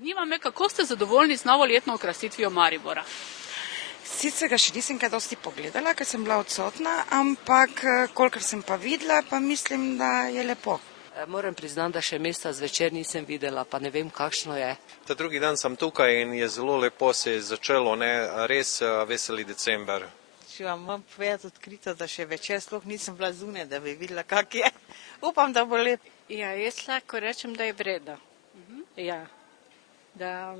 Zanima me, kako ste zadovoljni z novoletno okrasitvijo Maribora? Sicer ga še nisem kaj dosti pogledala, ker sem bila odsotna, ampak kolikor sem pa videla, pa mislim, da je lepo. Moram priznati, da še mesta zvečer nisem videla, pa ne vem, kakšno je. Ta drugi dan sem tukaj in je zelo lepo se je začelo, res veseli december. Če vam moram povedati odkrito, da še večer sploh nisem bila zunaj, da bi videla, kak je. Upam, da bo lep. Ja, jaz lahko rečem, da je vredo. Ja, da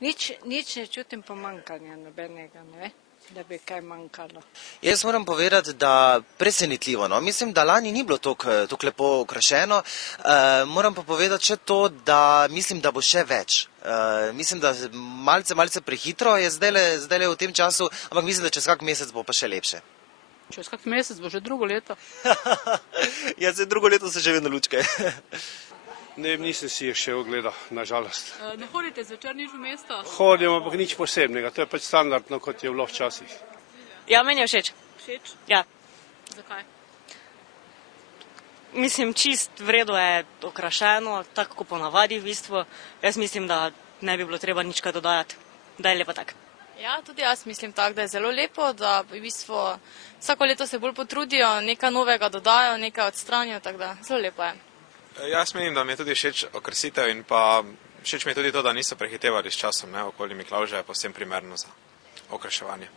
nič ne čutim pomankanja nobenega, ne? Da bi kaj manjkalo. Jaz moram povedati, da presenetljivo. No? Mislim, da lani ni bilo tako lepo okrašeno. Moram pa povedati še to, da mislim, da bo še več. Mislim, da malce prehitro je zdajle v tem času, ampak mislim, da čez kak mesec bo pa še lepše. Čez kak mesec bo že drugo leto? Ja, drugo leto se že vedno lučke. Ne, nisem si jih še ogledal, nažalost. Ne hodite zvečer nič v mesto? Hodim, ampak nič posebnega, to je pač standardno, kot je bilo včasih. Ja, meni je všeč. Všeč? Ja. Zakaj? Mislim, čist vredo je okrašeno, tako po navadi v bistvu. Jaz mislim, da ne bi bilo treba nič kaj dodajati, da je lepo tak. Ja, tudi jaz mislim tako, da je zelo lepo, da v bistvu vsako leto se bolj potrudijo, nekaj novega dodajo, nekaj odstranijo, tako da zelo lepo je. Jaz menim, da mi je tudi všeč okrasitev in pa všeč mi je tudi to, da niso prehitevali s časom, okoli Miklavža je povsem primerno za okraševanje.